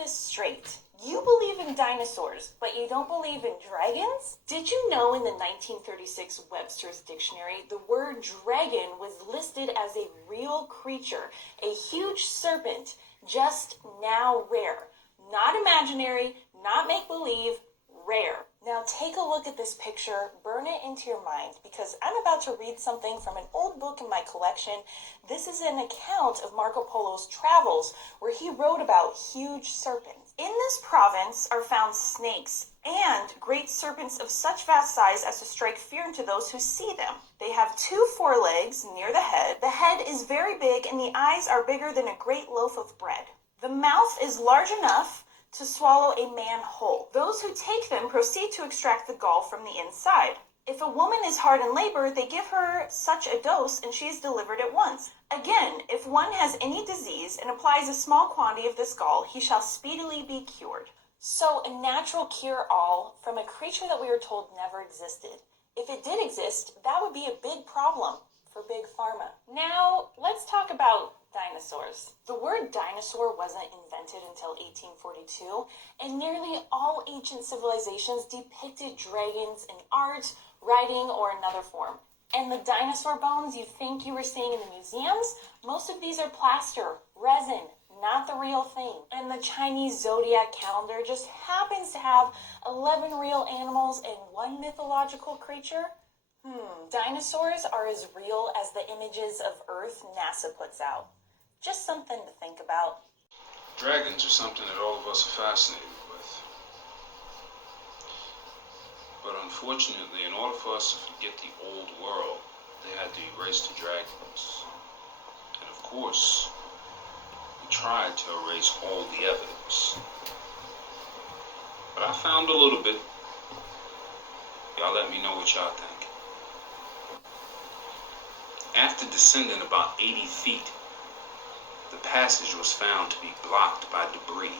this straight. You believe in dinosaurs, but you don't believe in dragons? Did you know in the 1936 Webster's Dictionary, the word dragon was listed as a real creature, a huge serpent, just now rare. Not imaginary, not make-believe, rare. Now take a look at this picture, burn it into your mind, because I'm about to read something from an old book in my collection. This is an account of Marco Polo's travels, where he wrote about huge serpents. In this province are found snakes and great serpents of such vast size as to strike fear into those who see them. They have 2 forelegs near the head. The head is very big and the eyes are bigger than a great loaf of bread. The mouth is large enough to swallow a man whole. Those who take them proceed to extract the gall from the inside. If a woman is hard in labor, they give her such a dose and she is delivered at once. Again, if one has any disease and applies a small quantity of this gall, he shall speedily be cured. So a natural cure-all from a creature that we were told never existed. If it did exist, that would be a big problem for Big Pharma. Now, let's talk about dinosaurs. The word dinosaur wasn't invented until 1842, and nearly all ancient civilizations depicted dragons in art, writing, or another form. And the dinosaur bones you think you were seeing in the museums, most of these are plaster, resin, not the real thing. And the Chinese zodiac calendar just happens to have 11 real animals and 1 mythological creature. Dinosaurs are as real as the images of Earth NASA puts out. Just something to think about. Dragons are something that all of us are fascinated with. But unfortunately, in order for us to forget the old world, they had to erase the dragons. And of course, we tried to erase all the evidence. But I found a little bit. Y'all let me know what y'all think. After descending about 80 feet, the passage was found to be blocked by debris,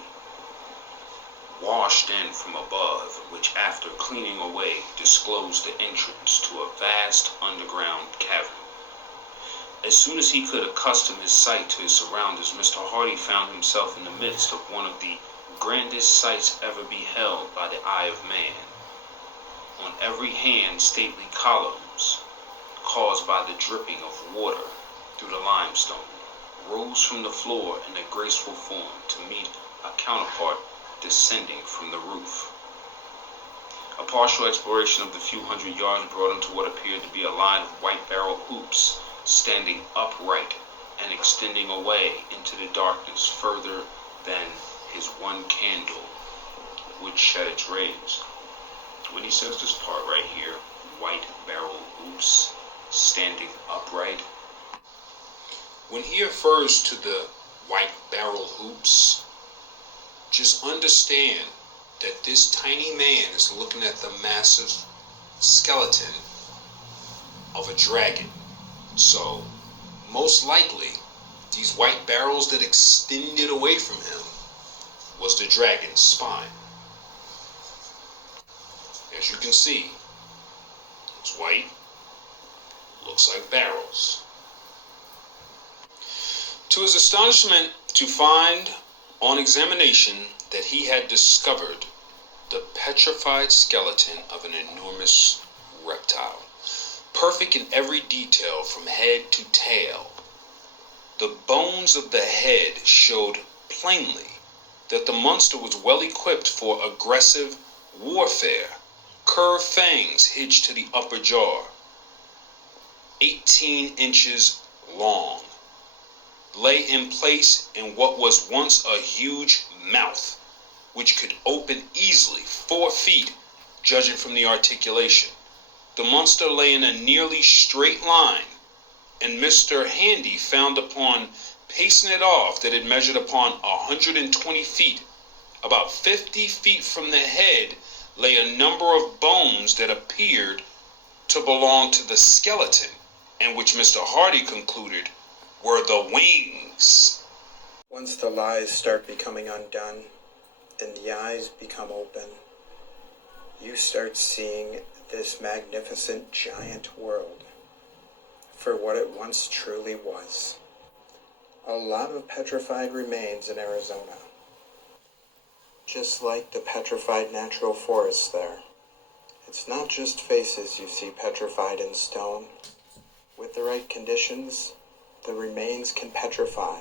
washed in from above, which after cleaning away disclosed the entrance to a vast underground cavern. As soon as he could accustom his sight to his surroundings, Mr. Hardy found himself in the midst of one of the grandest sights ever beheld by the eye of man. On every hand, stately columns, caused by the dripping of water through the limestone, rose from the floor in a graceful form to meet a counterpart descending from the roof. A partial exploration of the few hundred yards brought him to what appeared to be a line of white barrel hoops standing upright and extending away into the darkness further than his one candle would shed its rays. When he says this part right here, white barrel hoops standing upright, when he refers to the white barrel hoops, just understand that this tiny man is looking at the massive skeleton of a dragon. So, most likely, these white barrels that extended away from him was the dragon's spine. As you can see, it's white, looks like barrels. To his astonishment, to find on examination that he had discovered the petrified skeleton of an enormous reptile, perfect in every detail from head to tail. The bones of the head showed plainly that the monster was well equipped for aggressive warfare. Curved fangs hitched to the upper jaw, 18 inches long, lay in place in what was once a huge mouth, which could open easily 4 feet, judging from the articulation. The monster lay in a nearly straight line, and Mr. Handy found upon pacing it off that it measured upon 120 feet. About 50 feet from the head lay a number of bones that appeared to belong to the skeleton, and which Mr. Hardy concluded were the wings. Once the lies start becoming undone and the eyes become open, you start seeing this magnificent giant world for what it once truly was. A lot of petrified remains in Arizona. just like the petrified natural forest there. It's not just faces you see petrified in stone. With the right conditions, the remains can petrify,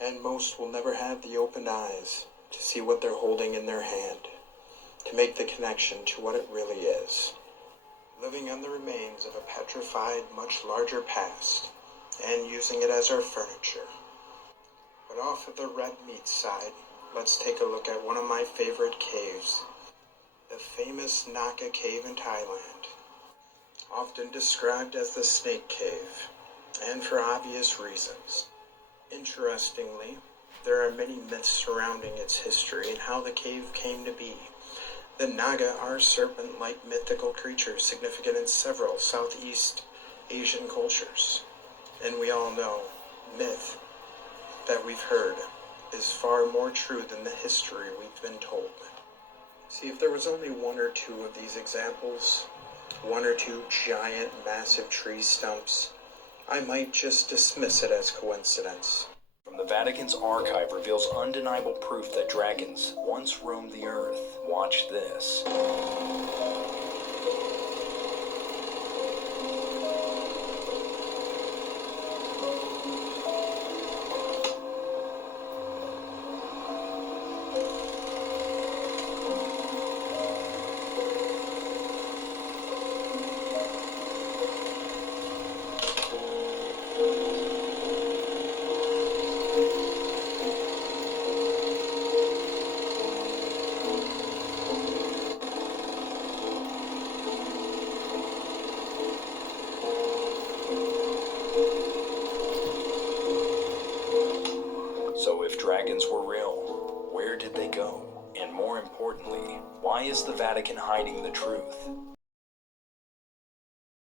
and most will never have the opened eyes to see what they're holding in their hand, to make the connection to what it really is. Living on the remains of a petrified, much larger past, and using it as our furniture. But off of the red meat side, let's take a look at one of my favorite caves, the famous Naka Cave in Thailand, often described as the Snake Cave, and for obvious reasons. Interestingly, there are many myths surrounding its history and how the cave came to be. The Naga are serpent-like mythical creatures significant in several Southeast Asian cultures. And we all know, myth that we've heard is far more true than the history we've been told. See, if there was only one or two of these examples, one or two giant, massive tree stumps, I might just dismiss it as coincidence. From the Vatican's archive reveals undeniable proof that dragons once roamed the earth. Watch this. So if dragons were real, where did they go? And more importantly, why is the Vatican hiding the truth?